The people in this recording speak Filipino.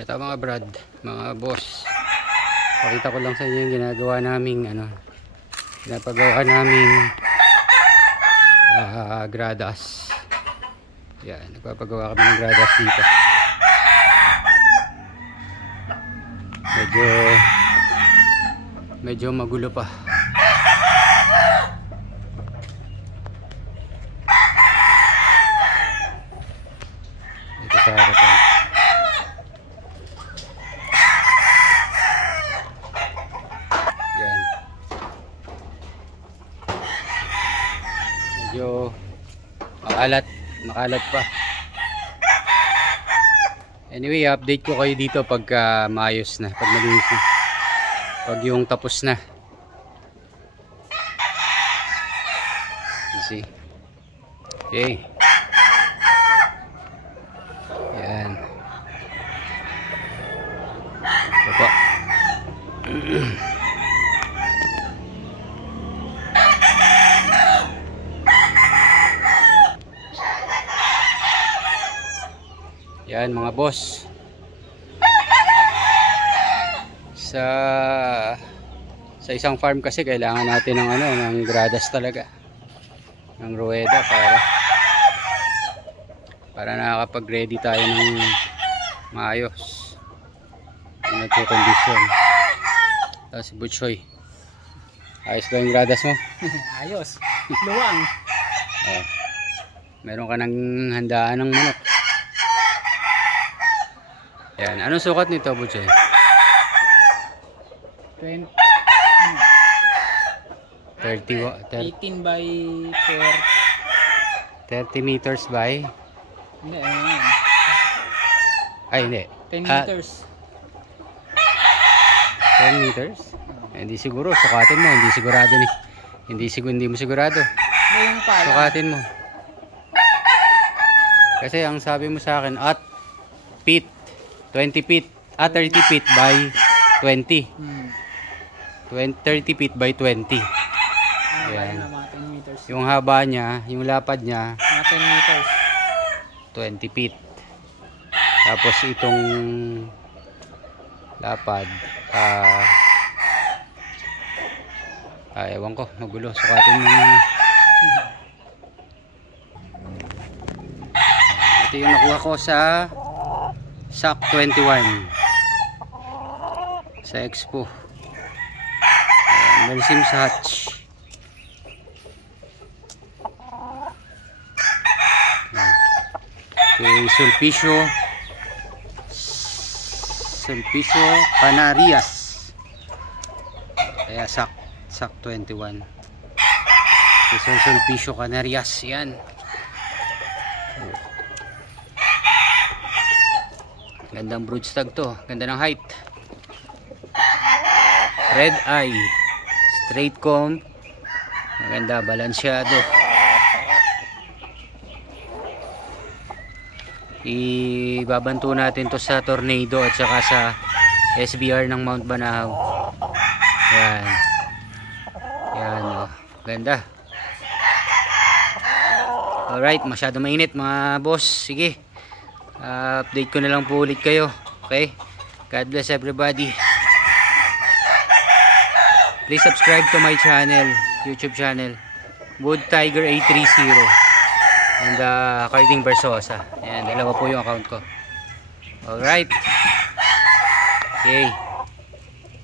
Ito mga brad, mga boss, pakita ko lang sa inyo yung ginagawa naming pinapagawa naming gradas. Yan, nagpapagawa kami ng gradas dito. Medyo magulo pa. Ito sa harapan. Yan. Medyo makalat pa. Anyway, update ko kayo dito pagka maayos na, pag malinis na, pag yung tapos na. You see? Okay. Yan. Ito po. Yan mga boss, sa isang farm kasi kailangan natin ng ng gradas talaga, ng rueda para nakakapag ready tayo ng maayos, nagko-condition. Tapos si Butchoy, ayos ba yung gradas mo? Ayos, luwang. Meron ka ng handaan ng manok. Yan, anong sukat nito, Butchoy? 18 by 30 meters by? Hindi, ay hindi, 10 meters. 10 meters? Hindi siguro, sukatin mo, hindi sigurado ni. Hindi mo sigurado. Sukatin mo. Kasi ang sabi mo sa akin, at feet 20 feet, 30 feet by 20. 30 feet by 20. Ayan. Yung haba niya, yung lapad niya, 10 meters. 20 feet. Tapos itong lapad, ewan ko, magulo. Sukatin mo muna. Ito yung nakuha ko sa SAC 21 sa Expo. Malisim sa hatch. Okay, Sulpicio Canarias. Kaya SAC 21. Sulpicio Canarias, yan. Gandang broodstag to, ganda ng height. Red eye, straight comb, maganda, balansyado. Ibabanto natin to sa Tornado at saka sa SBR ng Mount Banahaw. Yan. Yan, oh. Ganda. Alright, masyado mainit mga boss. Sige, update ko na lang po ulit kayo. Okay, God bless everybody. Please subscribe to my channel, YouTube channel, Wood Tiger 830 and Carding Versosa. Ayan, dalawa po yung account ko. Alright. Okay.